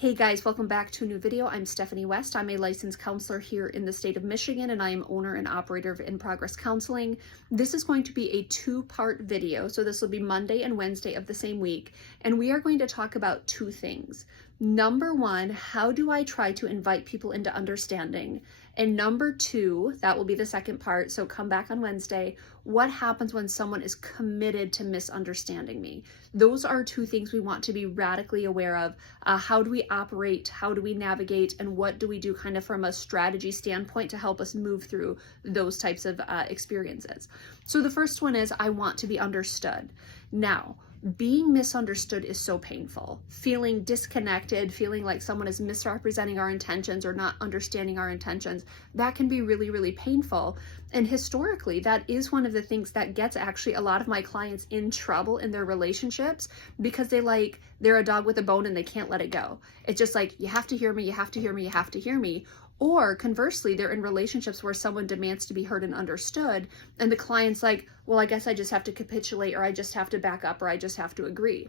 Hey guys, welcome back to a new video. I'm Stephanie West. I'm a licensed counselor here in the state of Michigan, and I am owner and operator of In Progress Counseling. This is going to be a two-part video, so this will be Monday and Wednesday of the same week, and we are going to talk about two things. Number one, how do I try to invite people into understanding? And number two, that will be the second part, so come back on Wednesday. What happens when someone is committed to misunderstanding me? Those are two things we want to be radically aware of. How do we operate? How do we navigate? And what do we do kind of from a strategy standpoint to help us move through those types of experiences? So the first one is I want to be understood. Now, being misunderstood is so painful. Feeling disconnected, feeling like someone is misrepresenting our intentions or not understanding our intentions, that can be really, really painful. And historically, that is one of the things that gets actually a lot of my clients in trouble in their relationships, because they're a dog with a bone and they can't let it go. It's just like, you have to hear me, you have to hear me, you have to hear me. Or conversely, they're in relationships where someone demands to be heard and understood, and the client's like, well, I guess I just have to capitulate, or I just have to back up, or I just have to agree.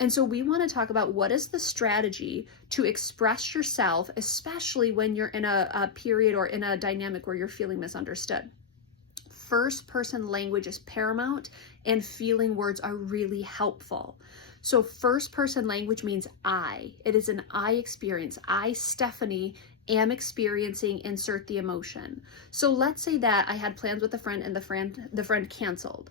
And so we want to talk about what is the strategy to express yourself, especially when you're in a period or in a dynamic where you're feeling misunderstood. First person language is paramount, and feeling words are really helpful. So first person language means I. It is an I experience. I, Stephanie, am experiencing, insert the emotion. So let's say that I had plans with a friend and the friend canceled.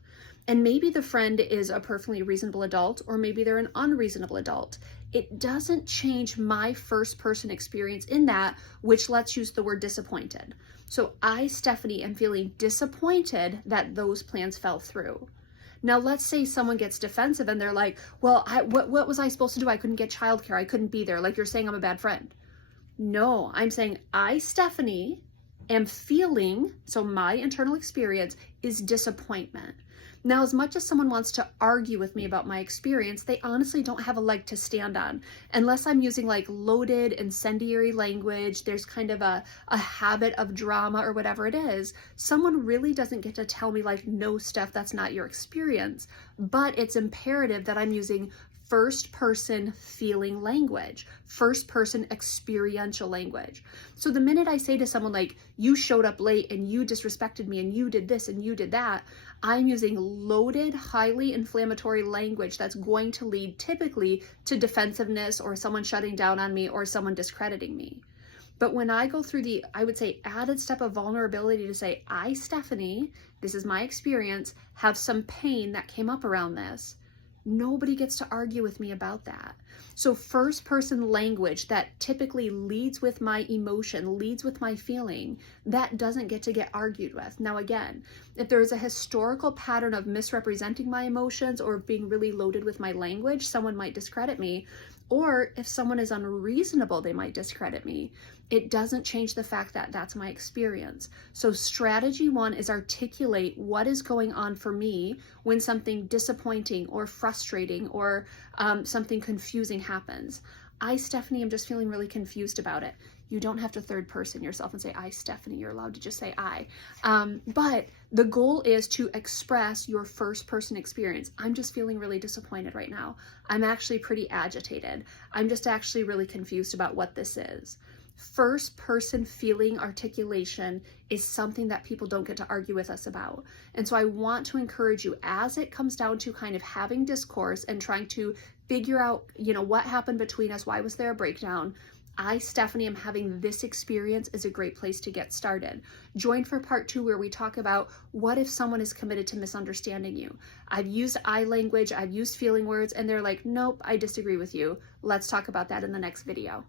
And maybe the friend is a perfectly reasonable adult, or maybe they're an unreasonable adult. It doesn't change my first person experience in that, which let's use the word disappointed. So I, Stephanie, am feeling disappointed that those plans fell through. Now, let's say someone gets defensive and they're like, well, what was I supposed to do? I couldn't get childcare. I couldn't be there. Like, you're saying I'm a bad friend. No, I'm saying I, Stephanie, am feeling, so my internal experience is disappointment. Now, as much as someone wants to argue with me about my experience, they honestly don't have a leg to stand on. Unless I'm using like loaded, incendiary language, there's kind of a habit of drama or whatever it is, someone really doesn't get to tell me like, no, Steph, that's not your experience. But it's imperative that I'm using first person feeling language, first person experiential language. So the minute I say to someone like, you showed up late and you disrespected me and you did this and you did that, I'm using loaded, highly inflammatory language that's going to lead typically to defensiveness or someone shutting down on me or someone discrediting me. But when I go through the, I would say, added step of vulnerability to say, I, Stephanie, this is my experience, have some pain that came up around this, nobody gets to argue with me about that. So first person language that typically leads with my emotion, leads with my feeling, that doesn't get to get argued with. Now again, if there is a historical pattern of misrepresenting my emotions or being really loaded with my language, someone might discredit me. Or if someone is unreasonable, they might discredit me. It doesn't change the fact that that's my experience. So strategy one is articulate what is going on for me when something disappointing or frustrating or something confusing happens. I, Stephanie, am just feeling really confused about it. You don't have to third person yourself and say, I, Stephanie. You're allowed to just say I. But the goal is to express your first person experience. I'm just feeling really disappointed right now. I'm actually pretty agitated. I'm just actually really confused about what this is. First person feeling articulation is something that people don't get to argue with us about. And so I want to encourage you, as it comes down to kind of having discourse and trying to figure out, what happened between us, why was there a breakdown? I, Stephanie, am having this experience is a great place to get started. Join for part 2 where we talk about what if someone is committed to misunderstanding you. I've used I language, I've used feeling words, and they're like, nope, I disagree with you. Let's talk about that in the next video.